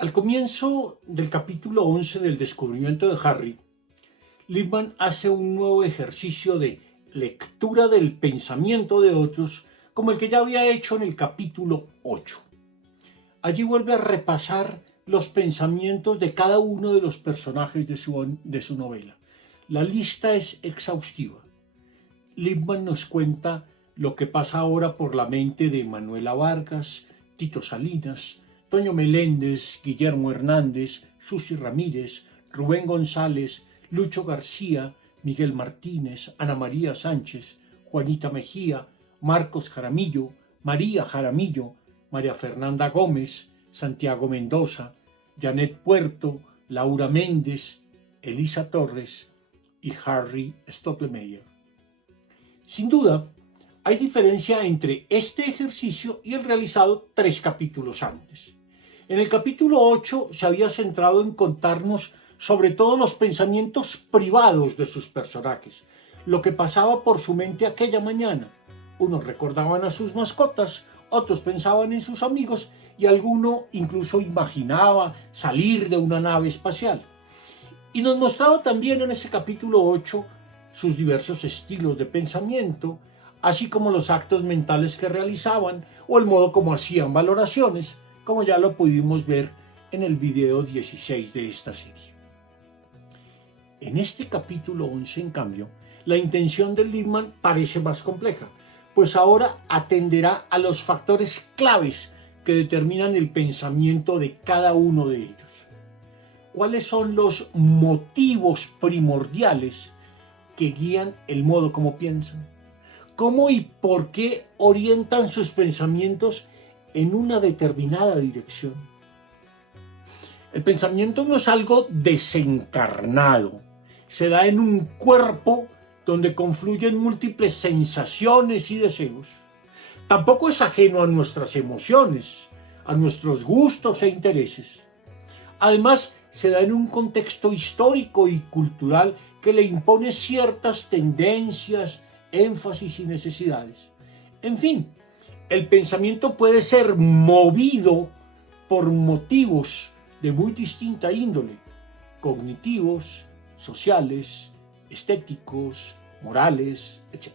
Al comienzo del capítulo 11 del descubrimiento de Harry, Lippmann hace un nuevo ejercicio de lectura del pensamiento de otros, como el que ya había hecho en el capítulo 8. Allí vuelve a repasar los pensamientos de cada uno de los personajes de su novela. La lista es exhaustiva. Lippmann nos cuenta lo que pasa ahora por la mente de Manuela Vargas, Tito Salinas, Toño Meléndez, Guillermo Hernández, Susi Ramírez, Rubén González, Lucho García, Miguel Martínez, Ana María Sánchez, Juanita Mejía, Marcos Jaramillo, María Jaramillo, María Fernanda Gómez, Santiago Mendoza, Janet Puerto, Laura Méndez, Elisa Torres y Harry Stottlemyre. Sin duda, hay diferencia entre este ejercicio y el realizado 3 capítulos antes. En el capítulo 8 se había centrado en contarnos sobre todo los pensamientos privados de sus personajes, lo que pasaba por su mente aquella mañana. Unos recordaban a sus mascotas, otros pensaban en sus amigos y alguno incluso imaginaba salir de una nave espacial. Y nos mostraba también en ese capítulo 8 sus diversos estilos de pensamiento, así como los actos mentales que realizaban o el modo como hacían valoraciones, como ya lo pudimos ver en el video 16 de esta serie. En este capítulo 11, en cambio, la intención de Lippmann parece más compleja, pues ahora atenderá a los factores claves que determinan el pensamiento de cada uno de ellos. ¿Cuáles son los motivos primordiales que guían el modo como piensan? ¿Cómo y por qué orientan sus pensamientos en una determinada dirección? El pensamiento no es algo desencarnado, se da en un cuerpo donde confluyen múltiples sensaciones y deseos. Tampoco es ajeno a nuestras emociones, a nuestros gustos e intereses. Además, se da en un contexto histórico y cultural que le impone ciertas tendencias, énfasis y necesidades. En fin, el pensamiento puede ser movido por motivos de muy distinta índole, cognitivos, sociales, estéticos, morales, etc.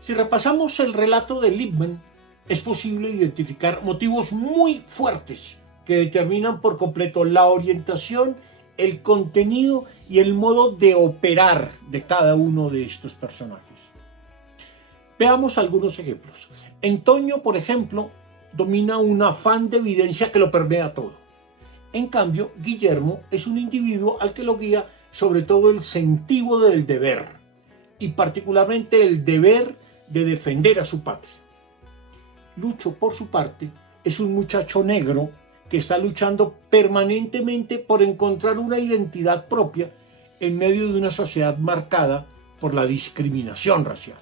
Si repasamos el relato de Lippmann, es posible identificar motivos muy fuertes que determinan por completo la orientación, el contenido y el modo de operar de cada uno de estos personajes. Veamos algunos ejemplos. En Toño, por ejemplo, domina un afán de evidencia que lo permea todo. En cambio, Guillermo es un individuo al que lo guía sobre todo el sentido del deber, y particularmente el deber de defender a su patria. Lucho, por su parte, es un muchacho negro que está luchando permanentemente por encontrar una identidad propia en medio de una sociedad marcada por la discriminación racial.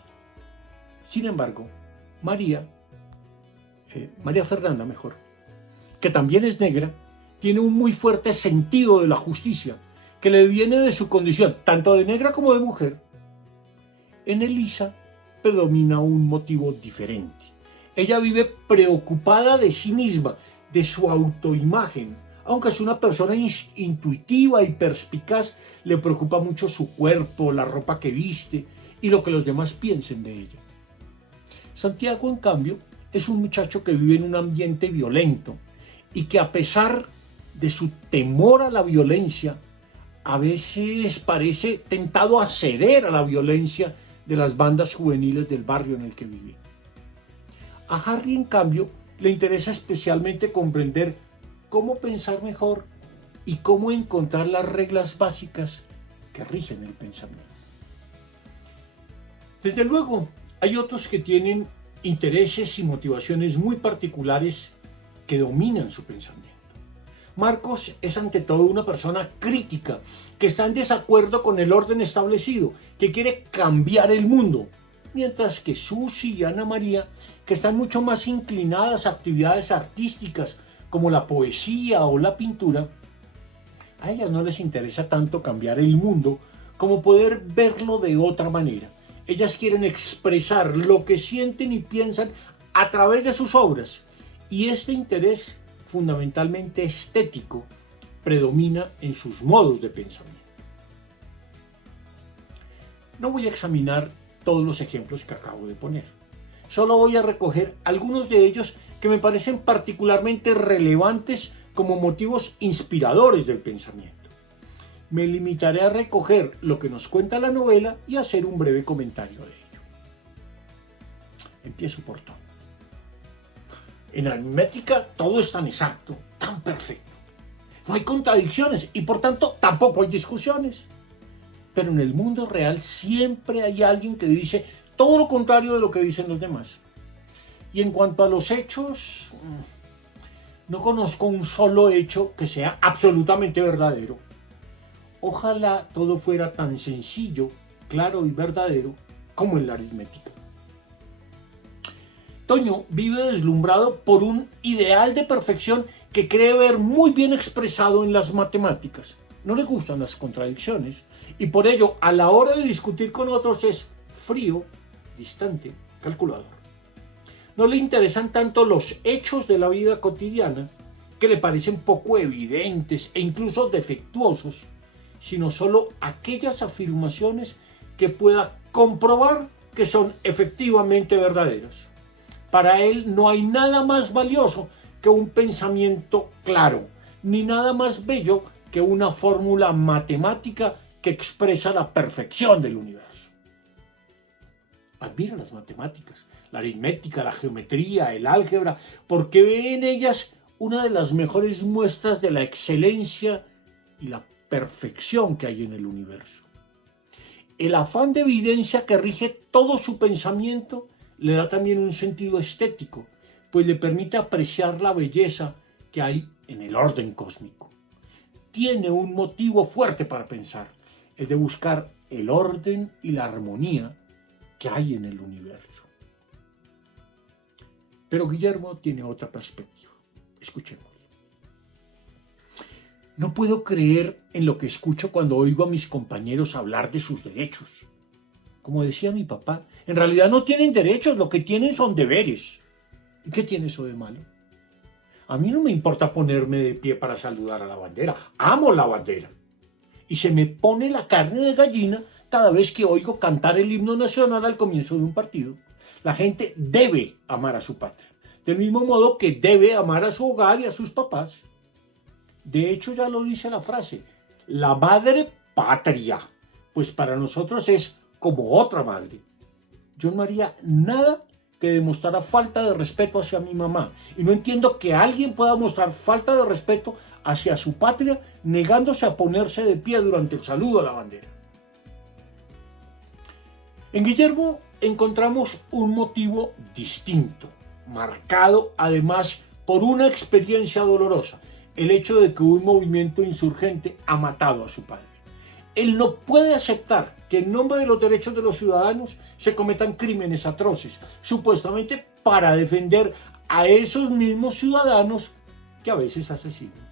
Sin embargo, María Fernanda, que también es negra, tiene un muy fuerte sentido de la justicia que le viene de su condición, tanto de negra como de mujer. En Elisa predomina un motivo diferente. Ella vive preocupada de sí misma, de su autoimagen. Aunque es una persona intuitiva y perspicaz, le preocupa mucho su cuerpo, la ropa que viste y lo que los demás piensen de ella. Santiago, en cambio, es un muchacho que vive en un ambiente violento y que, a pesar de su temor a la violencia, a veces parece tentado a ceder a la violencia de las bandas juveniles del barrio en el que vive. A Harry, en cambio, le interesa especialmente comprender cómo pensar mejor y cómo encontrar las reglas básicas que rigen el pensamiento. Desde luego, hay otros que tienen intereses y motivaciones muy particulares que dominan su pensamiento. Marcos es ante todo una persona crítica, que está en desacuerdo con el orden establecido, que quiere cambiar el mundo, mientras que Susi y Ana María, que están mucho más inclinadas a actividades artísticas como la poesía o la pintura, a ellas no les interesa tanto cambiar el mundo como poder verlo de otra manera. Ellas quieren expresar lo que sienten y piensan a través de sus obras, y este interés fundamentalmente estético, predomina en sus modos de pensamiento. No voy a examinar todos los ejemplos que acabo de poner. Solo voy a recoger algunos de ellos que me parecen particularmente relevantes como motivos inspiradores del pensamiento. Me limitaré a recoger lo que nos cuenta la novela y hacer un breve comentario de ello. Empiezo por todo. En la aritmética todo es tan exacto, tan perfecto. No hay contradicciones y por tanto tampoco hay discusiones. Pero en el mundo real siempre hay alguien que dice todo lo contrario de lo que dicen los demás. Y en cuanto a los hechos, no conozco un solo hecho que sea absolutamente verdadero. Ojalá todo fuera tan sencillo, claro y verdadero como en la aritmética. Toño vive deslumbrado por un ideal de perfección que cree ver muy bien expresado en las matemáticas. No le gustan las contradicciones y por ello a la hora de discutir con otros es frío, distante, calculador. No le interesan tanto los hechos de la vida cotidiana, que le parecen poco evidentes e incluso defectuosos, sino solo aquellas afirmaciones que pueda comprobar que son efectivamente verdaderas. Para él no hay nada más valioso que un pensamiento claro, ni nada más bello que una fórmula matemática que expresa la perfección del universo. Admira las matemáticas, la aritmética, la geometría, el álgebra, porque ve en ellas una de las mejores muestras de la excelencia y la perfección que hay en el universo. El afán de evidencia que rige todo su pensamiento le da también un sentido estético, pues le permite apreciar la belleza que hay en el orden cósmico. Tiene un motivo fuerte para pensar, el de buscar el orden y la armonía que hay en el universo. Pero Guillermo tiene otra perspectiva. Escuchemos. No puedo creer en lo que escucho cuando oigo a mis compañeros hablar de sus derechos. Como decía mi papá, en realidad no tienen derechos, lo que tienen son deberes. ¿Y qué tiene eso de malo? A mí no me importa ponerme de pie para saludar a la bandera. Amo la bandera. Y se me pone la carne de gallina cada vez que oigo cantar el himno nacional al comienzo de un partido. La gente debe amar a su patria, del mismo modo que debe amar a su hogar y a sus papás. De hecho, ya lo dice la frase, la madre patria, pues para nosotros es como otra madre. Yo no haría nada que demostrara falta de respeto hacia mi mamá, y no entiendo que alguien pueda mostrar falta de respeto hacia su patria negándose a ponerse de pie durante el saludo a la bandera. En Guillermo encontramos un motivo distinto, marcado además por una experiencia dolorosa, el hecho de que un movimiento insurgente ha matado a su padre. Él no puede aceptar que en nombre de los derechos de los ciudadanos se cometan crímenes atroces, supuestamente para defender a esos mismos ciudadanos que a veces asesinan.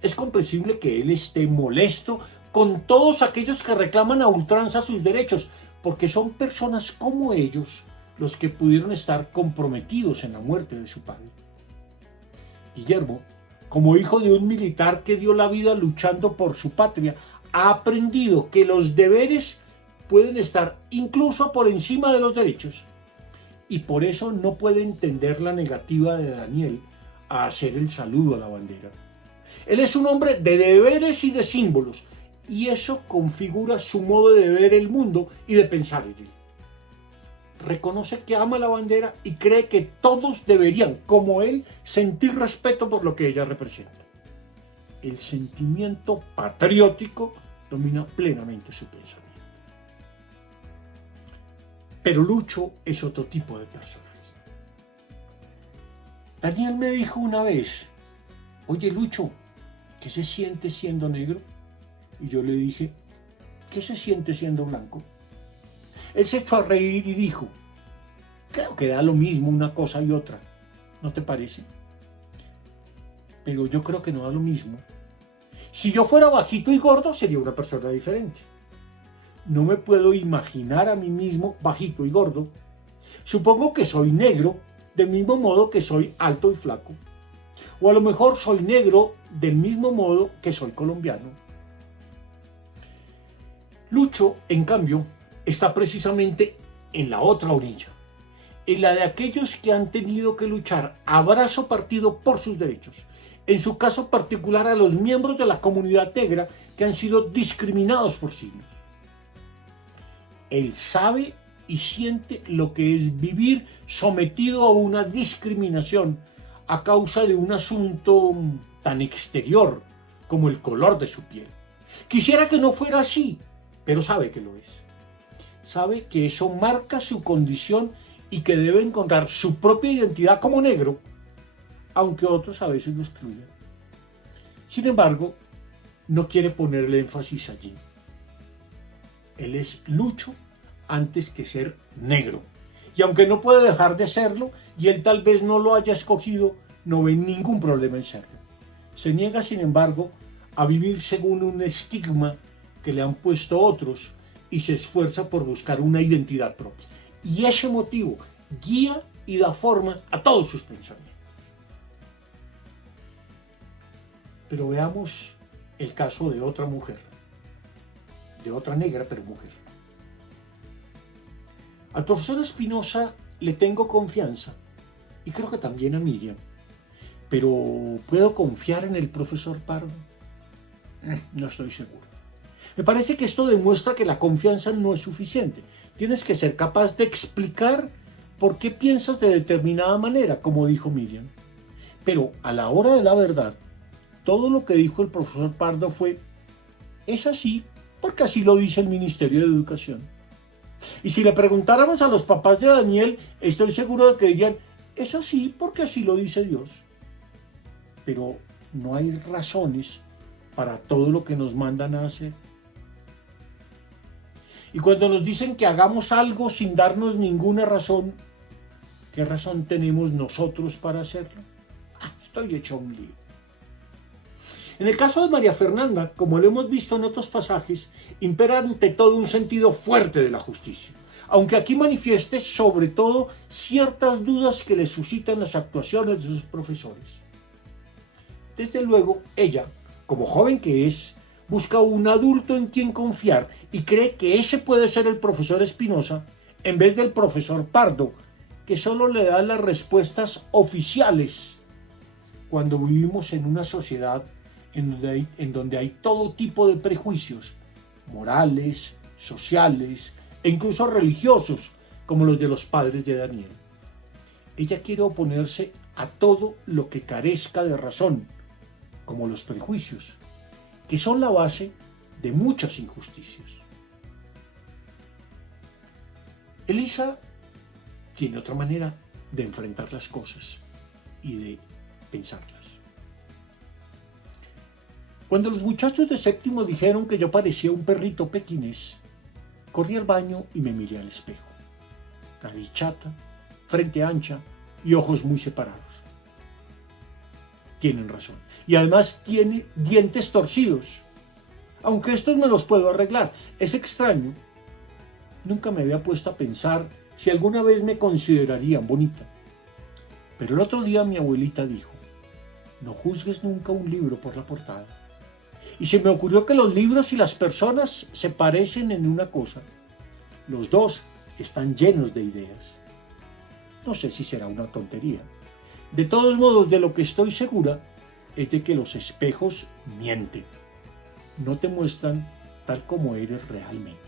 Es comprensible que él esté molesto con todos aquellos que reclaman a ultranza sus derechos, porque son personas como ellos los que pudieron estar comprometidos en la muerte de su padre. Guillermo, como hijo de un militar que dio la vida luchando por su patria, ha aprendido que los deberes pueden estar incluso por encima de los derechos. Y por eso no puede entender la negativa de Daniel a hacer el saludo a la bandera. Él es un hombre de deberes y de símbolos, y eso configura su modo de ver el mundo y de pensar en él. Reconoce que ama la bandera y cree que todos deberían, como él, sentir respeto por lo que ella representa. El sentimiento patriótico domina plenamente su pensamiento. Pero Lucho es otro tipo de personaje. Daniel me dijo una vez, oye Lucho, ¿qué se siente siendo negro? Y yo le dije, ¿qué se siente siendo blanco? Él se echó a reír y dijo, creo que da lo mismo una cosa y otra, ¿no te parece? Pero yo creo que no da lo mismo. Si yo fuera bajito y gordo, sería una persona diferente. No me puedo imaginar a mí mismo bajito y gordo. Supongo que soy negro, del mismo modo que soy alto y flaco. O a lo mejor soy negro del mismo modo que soy colombiano. Lucho, en cambio, está precisamente en la otra orilla, en la de aquellos que han tenido que luchar a brazo partido por sus derechos, en su caso particular a los miembros de la comunidad negra que han sido discriminados por siglos. Él sabe y siente lo que es vivir sometido a una discriminación a causa de un asunto tan exterior como el color de su piel. Quisiera que no fuera así, pero sabe que lo es. Sabe que eso marca su condición y que debe encontrar su propia identidad como negro, aunque otros a veces lo excluyan. Sin embargo, no quiere ponerle énfasis allí. Él es Lucho antes que ser negro. Y aunque no puede dejar de serlo, y él tal vez no lo haya escogido, no ve ningún problema en serlo. Se niega, sin embargo, a vivir según un estigma que le han puesto otros y se esfuerza por buscar una identidad propia. Y ese motivo guía y da forma a todos sus pensamientos. Pero veamos el caso de otra mujer, de otra negra pero mujer. Al profesor Espinosa le tengo confianza y creo que también a Miriam. Pero ¿puedo confiar en el profesor Pardo? No estoy seguro. Me parece que esto demuestra que la confianza no es suficiente. Tienes que ser capaz de explicar por qué piensas de determinada manera, como dijo Miriam. Pero a la hora de la verdad, todo lo que dijo el profesor Pardo fue: es así porque así lo dice el Ministerio de Educación. Y si le preguntáramos a los papás de Daniel, estoy seguro de que dirían: es así porque así lo dice Dios. Pero no hay razones para todo lo que nos mandan a hacer. Y cuando nos dicen que hagamos algo sin darnos ninguna razón, ¿qué razón tenemos nosotros para hacerlo? Estoy hecho un lío. En el caso de María Fernanda, como lo hemos visto en otros pasajes, impera ante todo un sentido fuerte de la justicia, aunque aquí manifieste sobre todo ciertas dudas que le suscitan las actuaciones de sus profesores. Desde luego, ella, como joven que es, busca un adulto en quien confiar y cree que ese puede ser el profesor Espinosa en vez del profesor Pardo, que solo le da las respuestas oficiales cuando vivimos en una sociedad en donde hay todo tipo de prejuicios morales, sociales e incluso religiosos, como los de los padres de Daniel. Ella quiere oponerse a todo lo que carezca de razón, como los prejuicios, que son la base de muchas injusticias. Elisa tiene otra manera de enfrentar las cosas y de pensarlas. Cuando los muchachos de séptimo dijeron que yo parecía un perrito pequinés, corrí al baño y me miré al espejo. Nariz chata, frente ancha y ojos muy separados. Tienen razón. Y además tiene dientes torcidos. Aunque estos me los puedo arreglar. Es extraño. Nunca me había puesto a pensar si alguna vez me considerarían bonita. Pero el otro día mi abuelita dijo: no juzgues nunca un libro por la portada. Y se me ocurrió que los libros y las personas se parecen en una cosa. Los dos están llenos de ideas. No sé si será una tontería. De todos modos, de lo que estoy segura es de que los espejos mienten. No te muestran tal como eres realmente.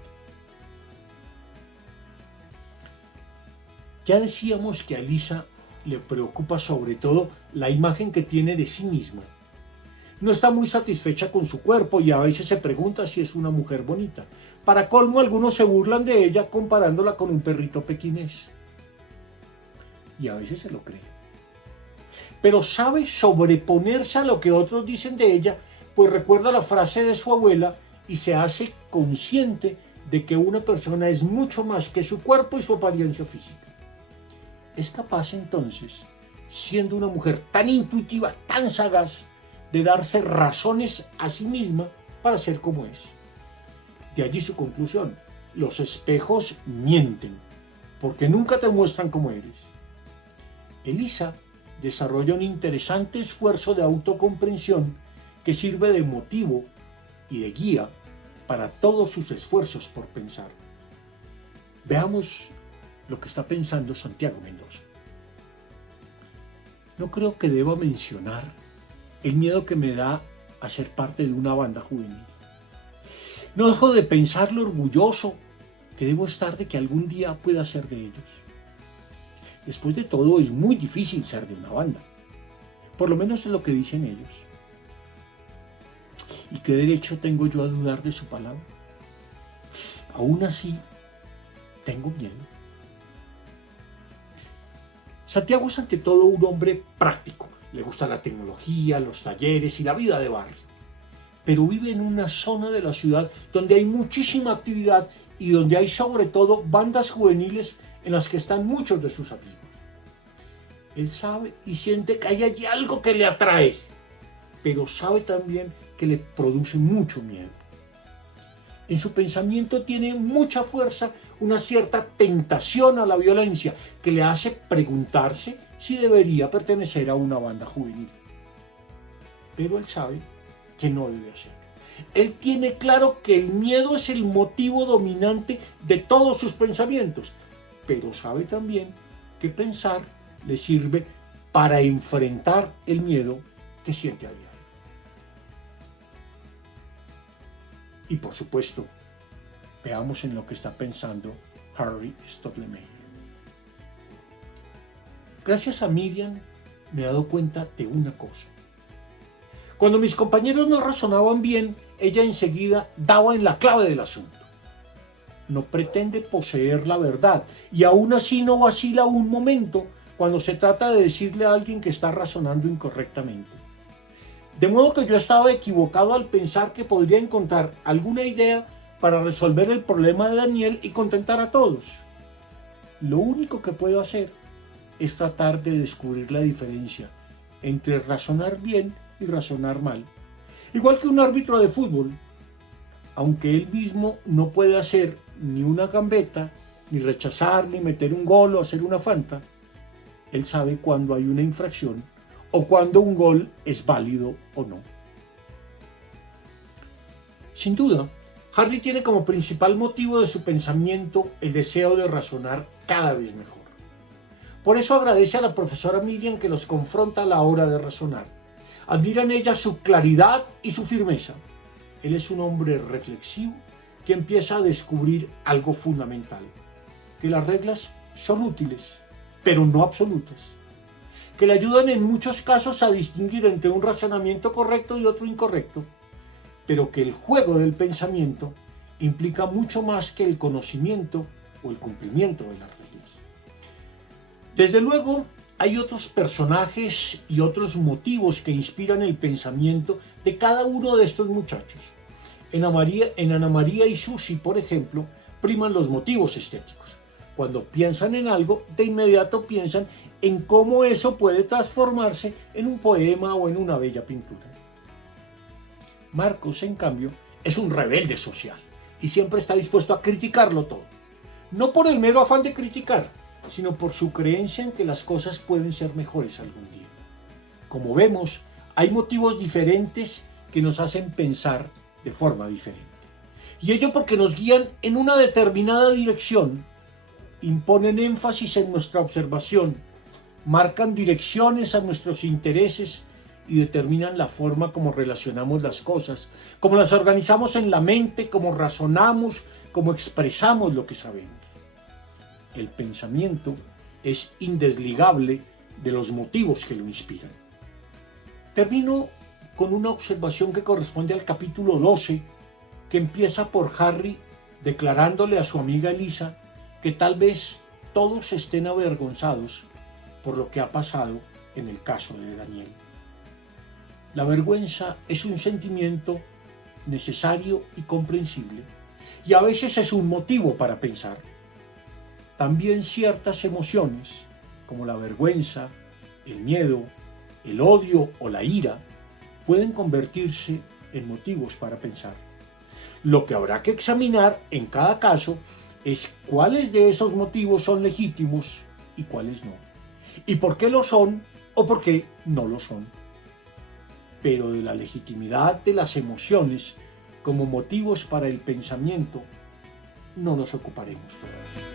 Ya decíamos que a Elisa le preocupa sobre todo la imagen que tiene de sí misma. No está muy satisfecha con su cuerpo y a veces se pregunta si es una mujer bonita. Para colmo, algunos se burlan de ella comparándola con un perrito pequinés. Y a veces se lo cree. Pero sabe sobreponerse a lo que otros dicen de ella, pues recuerda la frase de su abuela y se hace consciente de que una persona es mucho más que su cuerpo y su apariencia física. Es capaz entonces, siendo una mujer tan intuitiva, tan sagaz, de darse razones a sí misma para ser como es. De allí su conclusión: los espejos mienten, porque nunca te muestran como eres. Elisa desarrolla un interesante esfuerzo de autocomprensión que sirve de motivo y de guía para todos sus esfuerzos por pensar. Veamos lo que está pensando Santiago Mendoza. No creo que deba mencionar el miedo que me da a ser parte de una banda juvenil. No dejo de pensar lo orgulloso que debo estar de que algún día pueda ser de ellos. Después de todo, es muy difícil ser de una banda. Por lo menos es lo que dicen ellos. ¿Y qué derecho tengo yo a dudar de su palabra? Aún así, tengo miedo. Santiago es ante todo un hombre práctico. Le gusta la tecnología, los talleres y la vida de barrio. Pero vive en una zona de la ciudad donde hay muchísima actividad y donde hay sobre todo bandas juveniles en las que están muchos de sus amigos. Él sabe y siente que hay allí algo que le atrae, pero sabe también que le produce mucho miedo. En su pensamiento tiene mucha fuerza una cierta tentación a la violencia que le hace preguntarse si debería pertenecer a una banda juvenil. Pero él sabe que no debe hacerlo. Él tiene claro que el miedo es el motivo dominante de todos sus pensamientos, pero sabe también que pensar le sirve para enfrentar el miedo que siente a diario. Y por supuesto, veamos en lo que está pensando Harry Stottlemyre. Gracias a Miriam me he dado cuenta de una cosa. Cuando mis compañeros no razonaban bien, ella enseguida daba en la clave del asunto. No pretende poseer la verdad y aún así no vacila un momento cuando se trata de decirle a alguien que está razonando incorrectamente. De modo que yo estaba equivocado al pensar que podría encontrar alguna idea para resolver el problema de Daniel y contentar a todos. Lo único que puedo hacer es tratar de descubrir la diferencia entre razonar bien y razonar mal. Igual que un árbitro de fútbol, aunque él mismo no puede hacer ni una gambeta, ni rechazar, ni meter un gol o hacer una falta, él sabe cuándo hay una infracción o cuándo un gol es válido o no. Sin duda, Harry tiene como principal motivo de su pensamiento el deseo de razonar cada vez mejor. Por eso agradece a la profesora Miriam que los confronta a la hora de razonar. Admira en ella su claridad y su firmeza. Él es un hombre reflexivo que empieza a descubrir algo fundamental, que las reglas son útiles, pero no absolutas, que le ayudan en muchos casos a distinguir entre un razonamiento correcto y otro incorrecto, pero que el juego del pensamiento implica mucho más que el conocimiento o el cumplimiento de las reglas. Desde luego, hay otros personajes y otros motivos que inspiran el pensamiento de cada uno de estos muchachos. En Ana María y Susi, por ejemplo, priman los motivos estéticos. Cuando piensan en algo, de inmediato piensan en cómo eso puede transformarse en un poema o en una bella pintura. Marcos, en cambio, es un rebelde social y siempre está dispuesto a criticarlo todo. No por el mero afán de criticar, sino por su creencia en que las cosas pueden ser mejores algún día. Como vemos, hay motivos diferentes que nos hacen pensar de forma diferente. Y ello porque nos guían en una determinada dirección, imponen énfasis en nuestra observación, marcan direcciones a nuestros intereses y determinan la forma como relacionamos las cosas, como las organizamos en la mente, como razonamos, como expresamos lo que sabemos. El pensamiento es indesligable de los motivos que lo inspiran. Termino con una observación que corresponde al capítulo 12, que empieza por Harry declarándole a su amiga Elisa que tal vez todos estén avergonzados por lo que ha pasado en el caso de Daniel. La vergüenza es un sentimiento necesario y comprensible, y a veces es un motivo para pensar. También ciertas emociones, como la vergüenza, el miedo, el odio o la ira, pueden convertirse en motivos para pensar. Lo que habrá que examinar en cada caso es cuáles de esos motivos son legítimos y cuáles no, y por qué lo son o porque no lo son. Pero de la legitimidad de las emociones como motivos para el pensamiento no nos ocuparemos todavía.